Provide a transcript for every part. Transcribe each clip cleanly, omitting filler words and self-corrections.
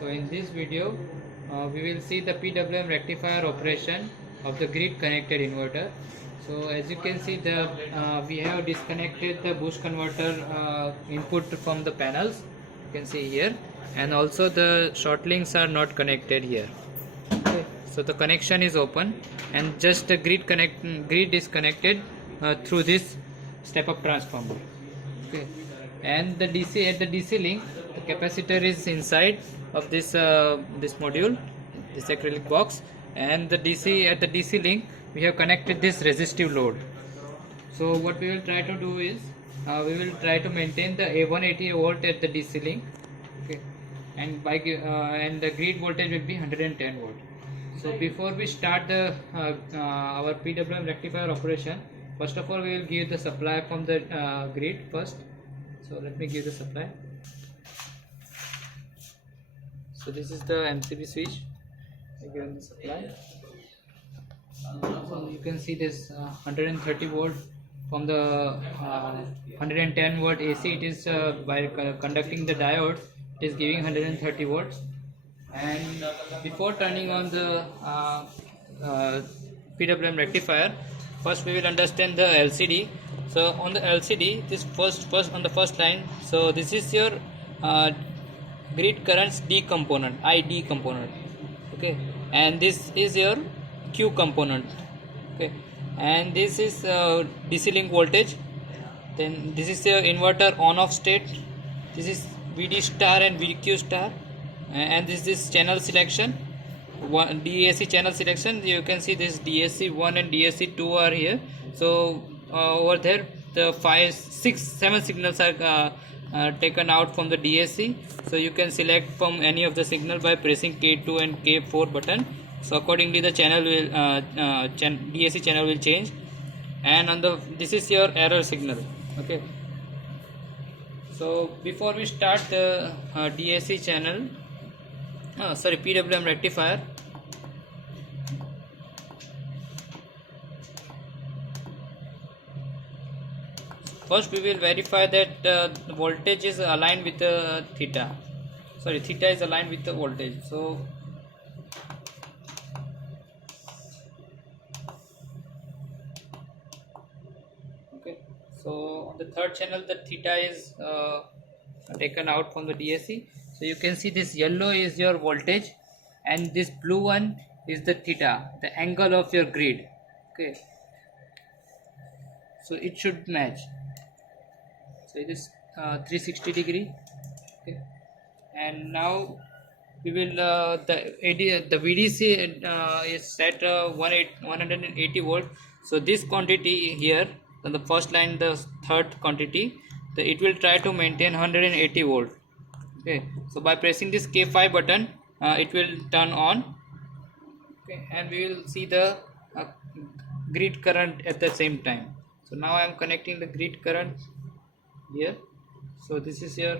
So in this video we will see the PWM rectifier operation of the grid connected inverter. So as you can see, we have disconnected the boost converter input from the panels, you can see here, and also the short links are not connected here. Okay, so the connection is open and just the grid is connected through this step up transformer. Okay, and the DC at the DC link, the capacitor is inside of this this module, this acrylic box, and the DC at the DC link we have connected this resistive load. So what we will try to do is we will try to maintain the 180 volt at the DC link. Okay, and and the grid voltage will be 110 volt. So before we start the our PWM rectifier operation, first of all we will give the supply from the grid first. So let me give the supply. So this is the MCB switch. I give the supply. So you can see this 130 volt from the 110 watt AC. It is by conducting the diode, it is giving 130 volts. And before turning on the PWM rectifier, first we will understand the LCD. So on the LCD, this first on the first line, so this is your grid currents D component, ID component. Okay, and this is your Q component. Okay, and this is DC link voltage. Then this is your inverter on off state. This is VD star and VQ star. And this is channel selection, one DAC channel selection. You can see this DAC 1 and DAC 2 are here. So over there the 5, 6, 7 signals are taken out from the DAC. So you can select from any of the signal by pressing K2 and K4 button. So accordingly the channel will DAC channel will change. And on the this is your error signal. Okay, so before we start the DAC channel, PWM rectifier, first we will verify that the voltage is aligned with the theta. Theta is aligned with the voltage. So okay, so on the third channel the theta is taken out from the DAC. So you can see this yellow is your voltage and this blue one is the theta, the angle of your grid. Okay, so it should match. So it is 360 degree. Okay, and now we will the VDC is set 180 volt. So this quantity here on the first line, the third quantity, it will try to maintain 180 volt. Okay, so by pressing this K5 button it will turn on. Okay, and we will see the grid current at the same time. So now I am connecting the grid current here. So this is your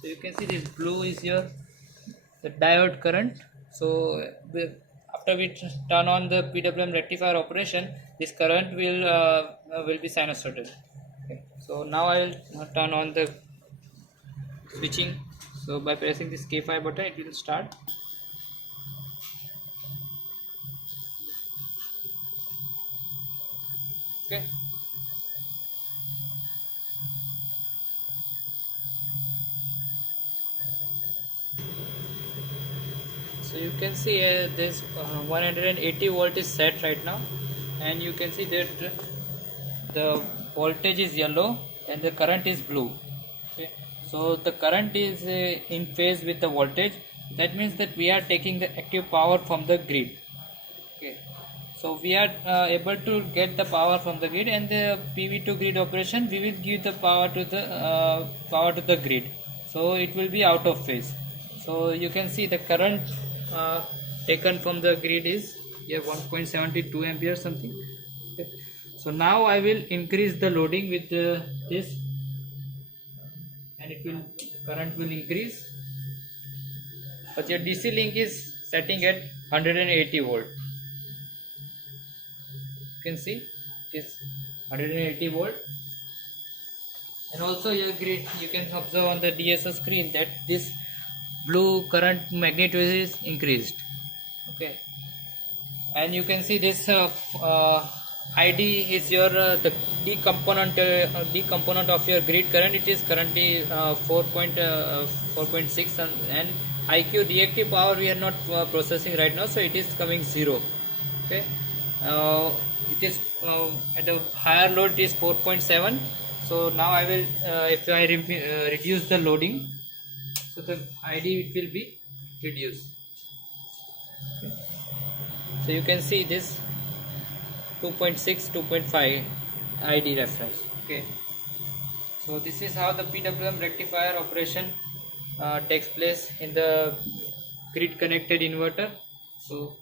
so you can see this blue is your the diode current. So after we turn on the PWM rectifier operation, this current will be sinusoidal. Okay, so now I will turn on the switching. So by pressing this K5 button it will start. Okay, so you can see this 180 volt is set right now, and you can see that the voltage is yellow and the current is blue. Okay, so the current is in phase with the voltage. That means that we are taking the active power from the grid. Okay, so we are able to get the power from the grid, and the PV to grid operation we will give the power to the grid. So it will be out of phase. So you can see the current taken from the grid is here 1.72 ampere something. Okay. So now I will increase the loading with this, and current will increase, but your DC link is setting at 180 volt. You can see it is 180 volt. And also your grid, you can observe on the DSO screen that this blue current magnitude is increased. Okay, and you can see this ID is your D component of your grid current. It is currently 4.6, and IQ reactive power we are not processing right now, so it is coming 0. Okay, it is at a higher load, it is 4.7. So now I will if I reduce the loading, so the ID will be reduced. Okay. So you can see this 2.6, 2.5 ID reference. Okay, so this is how the PWM rectifier operation takes place in the grid connected inverter. So